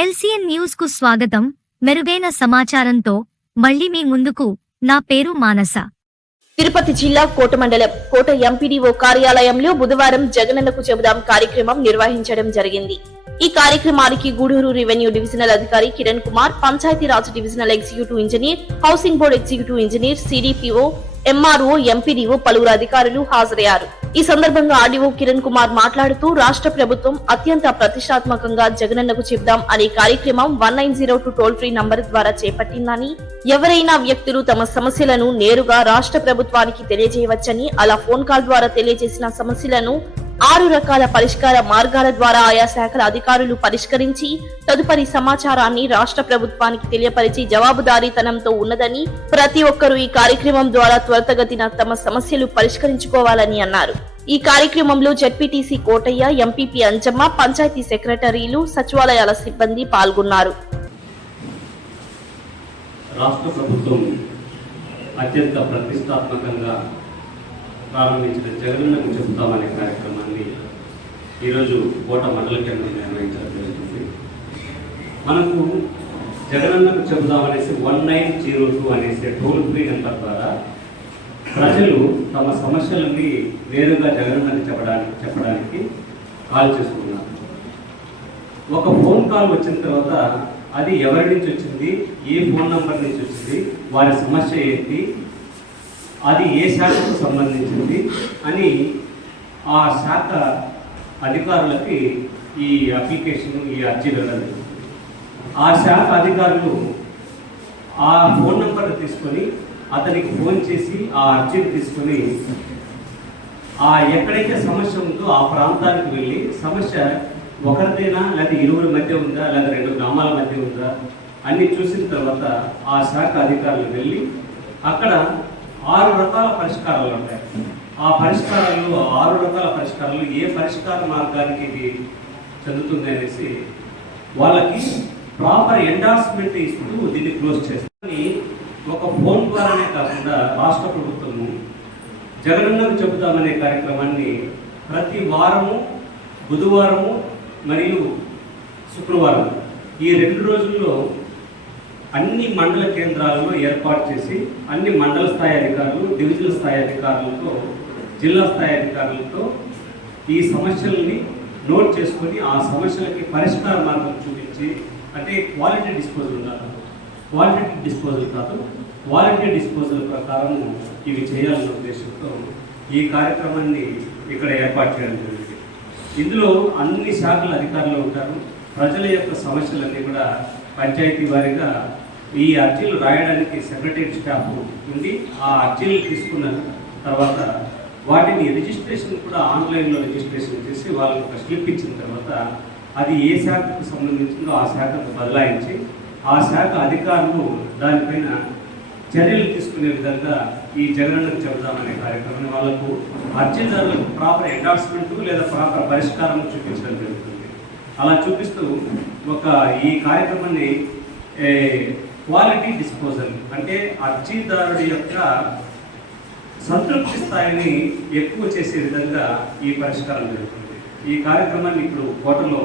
LCN న్యూస్కు స్వాగతం. మెరుగైన సమాచారంతో మళ్ళీ మీ ముందుకు నా పేరు మానస. తిరుపతి జిల్లా కోట మండలం కోట ఎంపీడీఓ కార్యాలయంలో బుధవారం జగనన్నకు చెబుదాం కార్యక్రమం నిర్వహించడం జరిగింది. ఈ కార్యక్రమానికి గూడూరు రెవెన్యూ డివిజనల్ అధికారి Kiran Kumar Panchayati Raj divisional executive engineer housing board executive engineer CDPO MRO MPDO పలువురు అధికారులు హాజరయ్యారు. ఈ సందర్భంగా ఆర్డీఓ కిరణ్ కుమార్ మాట్లాడుతూ రాష్ట్ర ప్రభుత్వం అత్యంత ప్రతిష్టాత్మకంగా జగనన్నకు చెబుదాం అనే కార్యక్రమం one nine zero two toll free number ద్వారా చేపట్టిందని ఎవరైనా వ్యక్తులు తమ సమస్యలను నేరుగా రాష్ట్ర ప్రభుత్వానికి తెలియజేయవచ్చని అలా ఫోన్ కాల్ ద్వారా తెలియజేసిన సమస్యలను ఆరు రకాల పరిష్కార మార్గాల ద్వారా ఆయా శాఖల అధికారులు పరిష్కరించి తదుపరి సమాచారాన్ని రాష్ట్ర ప్రభుత్వానికి తెలియపరిచి జవాబుదారీతనంతో ఉన్నదని ప్రతి ఒక్కరూ ఈ కార్యక్రమం ద్వారా త్వరితగతిన తమ సమస్యలు పరిష్కరించుకోవాలని అన్నారు. ఈ కార్యక్రమంలో జడ్పీటీసీ కోటయ్య ఎంపీపీ అంజమ్మ పంచాయతీ సెక్రటరీలు సచివాలయాల సిబ్బంది పాల్గొన్నారు. రాష్ట్ర ప్రభుత్వం అత్యంత ప్రతిష్టాత్మకంగా ప్రారంభించిన జగనన్నకు చెబుతామనే కార్యక్రమాన్ని ఈరోజు కోట మండల కేంద్రం నిర్వహించడం జరుగుతుంది మనకు జగనన్నకు చెబుదామనేసి వన్ నైన్ జీరో టూ అనేసి టోల్ ఫ్రీ నెంబర్ ద్వారా ప్రజలు తమ సమస్యలని నేరుగా జగనన్నకు చెప్పడానికి చెప్పడానికి కాల్ చేసుకున్నారు. ఒక ఫోన్ కాల్ వచ్చిన తర్వాత అది ఎవరి నుంచి వచ్చింది ఏ ఫోన్ నంబర్ నుంచి వచ్చింది వారి సమస్య ఏంటి అది ఏ శాఖకు సంబంధించింది అని ఆ శాఖ అధికారులకి ఈ అప్లికేషన్ ఈ అర్జీ వెళ్ళదు ఆ శాఖ అధికారులు ఆ ఫోన్ నంబర్ తీసుకొని అతనికి ఫోన్ చేసి ఆ అర్జీని తీసుకొని ఆ ఎక్కడైతే సమస్య ఉందో ఆ ప్రాంతానికి వెళ్ళి సమస్య ఒకరిదైనా లేదా ఇరువురి మధ్య ఉందా లేదా రెండు గ్రామాల మధ్య ఉందా అన్ని చూసిన తర్వాత ఆ శాఖ అధికారులు వెళ్ళి అక్కడ ఆరు రకాల పరిష్కారాలు ఉంటాయి. ఆ పరిష్కారాలు ఆరు రకాల పరిష్కారాలు ఏ పరిష్కార మార్గానికి ఇది చెందుతుంది అనేసి వాళ్ళకి ప్రాపర్ ఎండార్స్మెంట్ ఇస్తూ దీన్ని క్లోజ్ చేస్తుంది ఒక ఫోన్ ద్వారానే కాకుండా రాష్ట్ర ప్రభుత్వము జగనన్నకు చెబుతామనే కార్యక్రమాన్ని ప్రతి వారము బుధవారము మరియు శుక్రవారం ఈ రెండు రోజుల్లో అన్ని మండల కేంద్రాలలో ఏర్పాటు చేసి అన్ని మండల స్థాయి అధికారులు డివిజనల్ స్థాయి అధికారులతో జిల్లా స్థాయి అధికారులతో ఈ సమస్యల్ని నోట్ చేసుకొని ఆ సమస్యలకి పరిష్కార మార్గం చూపించి అంటే క్వాలిటీ డిస్పోజల్ కాదు క్వాలిటీ డిస్పోజల్ కాదు క్వాలిటీ డిస్పోజల్ ప్రకారం ఇవి చేయాలన్న ఉద్దేశంతో ఈ కార్యక్రమాన్ని ఇక్కడ ఏర్పాటు చేయడం జరిగింది. ఇందులో అన్ని శాఖల అధికారులు ఉంటారు ప్రజల యొక్క సమస్యలన్నీ కూడా పంచాయతీ వారిగా ఈ అర్జీలు రాయడానికి సెక్రటరీ స్టాఫ్ ఉంది ఆ అర్జీలు తీసుకున్న తర్వాత వాటిని రిజిస్ట్రేషన్ కూడా ఆన్లైన్లో రిజిస్ట్రేషన్ చేసి వాళ్ళకి ఒక స్లిప్ ఇచ్చిన తర్వాత అది ఏ శాఖకు సంబంధించిందో ఆ శాఖకు బదలాయించి ఆ శాఖ అధికారులు దానిపైన చర్యలు తీసుకునే విధంగా ఈ జగనన్నకు చెబుదామనే కార్యక్రమాన్ని వాళ్ళకు అర్జీదారులకు ప్రాపర్ ఎండార్స్మెంట్ లేదా ప్రాపర్ పరిష్కారం చూపించడం జరుగుతుంది. అలా చూపిస్తూ ఒక ఈ కార్యక్రమాన్ని క్వాలిటీ డిస్పోజల్ అంటే అర్జీదారుడి యొక్క సంతృప్తి స్థాయిని ఎక్కువ చేసే విధంగా ఈ పరిష్కారం జరుగుతుంది. ఈ కార్యక్రమాన్ని ఇప్పుడు కోటలో